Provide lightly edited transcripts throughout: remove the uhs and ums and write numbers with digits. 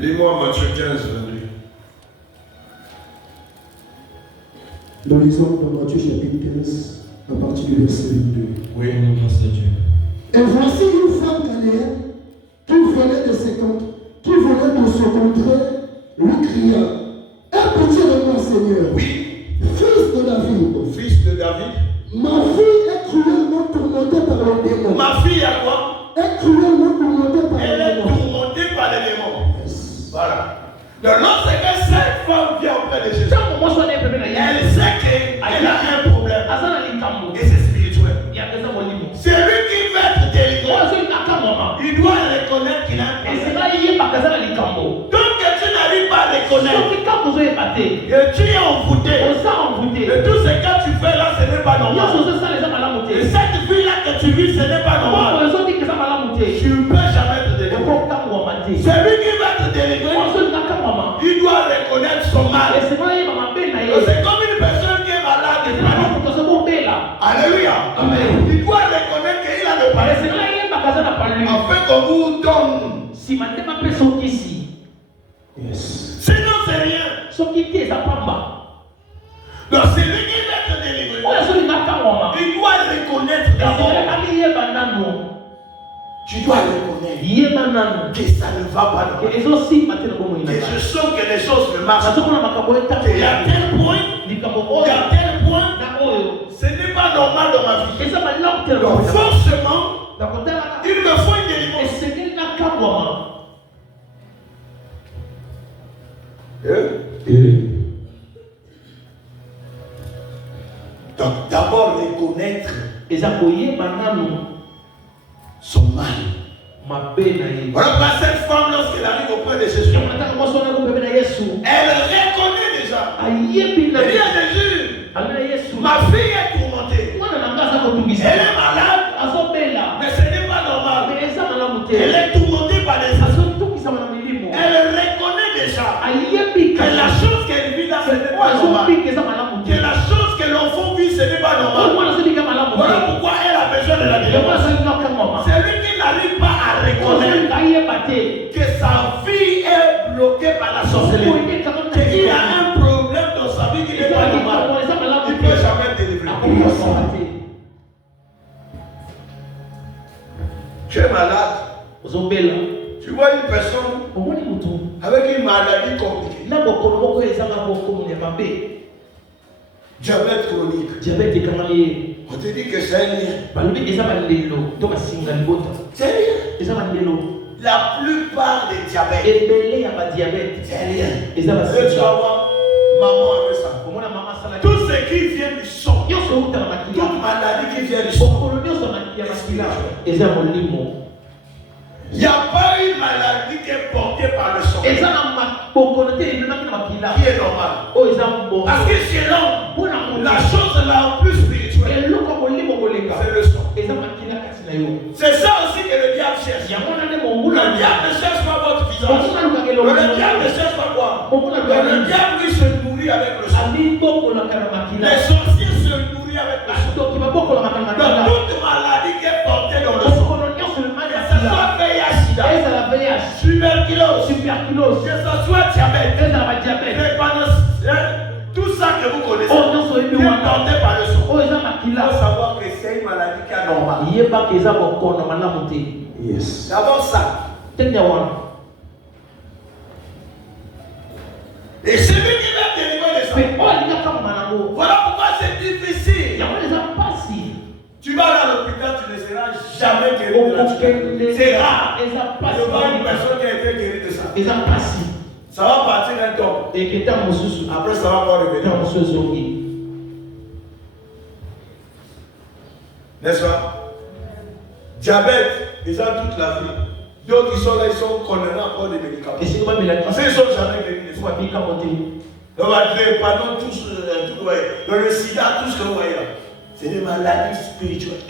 Lis-moi Matthieu 15, 22. Nous lisons dans Matthieu chapitre 15, à partir du verset 22. Oui, grâce à Dieu. Et voici une femme ghanéenne qui venait de se contrer, lui cria, aie pitié de moi, Seigneur. Oui. Fils de David. Fils de David. Ma fille est cruellement tourmentée par les démons. Ma fille a quoi? Est cruellement tourmentée par les Elle est démons. tourmentée par les démons. Voilà. Donc lorsque cette femme vient auprès de Jésus, elle sait qu'elle a un problème. Et c'est spirituel. C'est lui qui veut être délivré. Il doit reconnaître qu'il a un problème. Donc tu n'arrives pas à reconnaître que tu es envoûté. Et tout ce que tu fais là, ce n'est pas normal. Et cette vie-là que tu vis, ce n'est pas normal. Tu ne peux jamais te délivrer. C'est lui qui va te délivrer. Il doit reconnaître son mal. C'est comme une personne qui est malade et panique. Alléluia. Amen. Il doit reconnaître qu'il a le palais. Afin qu'on vous donne. Yes. Sinon, c'est rien. Donc, c'est lui qui va te délivrer. Il doit reconnaître d'abord. Tu dois reconnaître que ça ne va pas. Et je sens que les choses ne marchent pas. Et à tel point, ce n'est pas normal dans ma vie. Donc forcément, il me faut une délivrance. Donc d'abord reconnaître son mal. Voilà pourquoi cette femme, lorsqu'elle arrive auprès de Jésus, elle reconnaît déjà. Elle dit à Jésus, ma fille est tourmentée. Elle est malade, mais ce n'est pas normal. Elle est tourmentée par les assassins. Elle reconnaît déjà que la chose qu'elle vit là, ce n'est pas normal. Que la chose que l'enfant vit, ce n'est pas normal. Voilà pourquoi elle a besoin de la délivrance. C'est lui qui n'arrive pas à reconnaître que sa vie est bloquée par la sorcellerie. Qu'il y a un problème dans sa vie qui n'est pas normal. Il ne peut jamais délivrer. Tu es malade. Tu vois une personne avec une maladie compliquée. Diabète chronique. On te dit que c'est un lien. C'est un lien. La plupart des diabètes, c'est un lien. Et tu vas voir, maman avec ça. Tout ce qui vient du sang, toute maladie qui vient du sang, il n'y a pas une maladie qui est portée par le sang. Qui est normal. Parce que chez l'homme, la chose la plus spirituelle, c'est le sang. C'est ça aussi que le diable cherche. Le diable ne cherche pas votre visage. Le diable ne cherche pas quoi. Le diable lui se nourrit avec le sang. Les sorciers se nourrissent avec le sang. Donc toute maladie qui est portée dans le sang, que ce soit VIH, tuberculose, que ce soit diabète, tout ça que vous connaissez, qui est porté par le sang. Il faut savoir que c'est une maladie qui est normale. Yes. D'abord ça. Et c'est lui qui va délivrer les ça. Voilà pourquoi c'est difficile. Tu vas à l'hôpital, tu ne seras jamais guéri de la tuberculose. C'est rare. Je vois une personne qui a été guérie de ça. Ça va partir un temps. Après, ça va encore revenir. N'est-ce pas? Diabète, ils ont toute la vie. D'autres qui sont là, ils sont condamnés encore des médicaments. Parce qu'ils ne sont jamais guéris. Donc, pendant tout dans le sida, tout ce que vous voyez là, c'est des maladies spirituelles.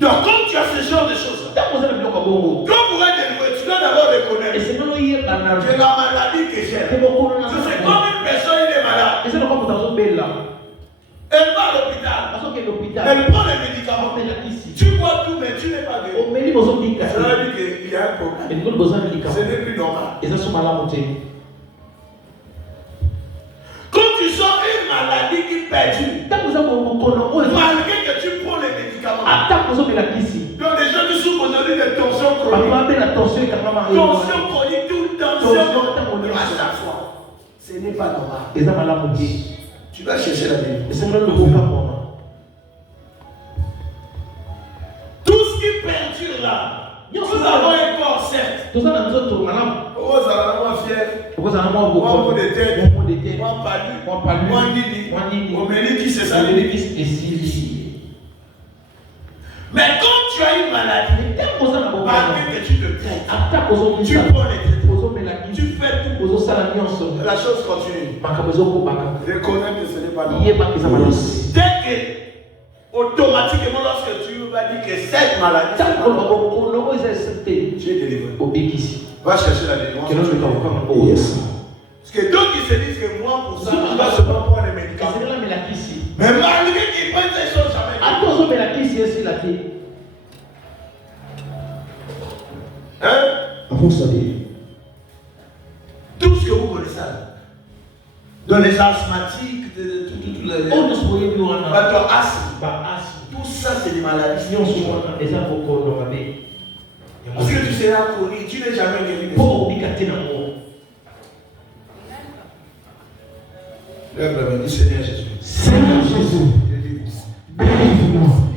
Donc, quand tu as ce genre de choses, quand vous êtes délivrer, tu dois d'abord reconnaître que la maladie que j'ai, c'est comme une personne qui est malade. Elle va à l'hôpital. Elle prend les médicaments. Tu bois tout, mais tu n'es pas guéri. qu'il y a un problème. Ce n'est plus normal. Quand tu sens une maladie qui perdure, malgré que tu prends les médicaments, donc les gens qui souffrent aujourd'hui de tension chronique, tension chronique tout le temps, à chaque fois, ce n'est pas normal. Tu vas chercher la délivrance. Tout ce qui perdure là, nous avons un corps certes. Nous avons fier. Moi, pour des têtes. Moi, palu. Moi, nini. Au menu qui se salue. Mais quand tu as une maladie, malgré que tu te traites, tu prends les traitements, tu fais tout. La chose continue. Reconnais que ce n'est pas normal. Dès que, automatiquement, lorsque tu vas dire que cette maladie, tu es délivré. Va chercher la délivrance. Parce que d'autres qui se disent que moi, pour ça, je dois seulement prendre les médicaments. Mais malgré qu'ils prennent ces choses, jamais. Avant ça, tout ce que vous connaissez, dans les asthmatiques, tout ça, c'est des maladies. Parce que tu seras connu, tu n'es jamais guéri. Lève la main, dis Seigneur Jésus. Seigneur Jésus, délivre-moi.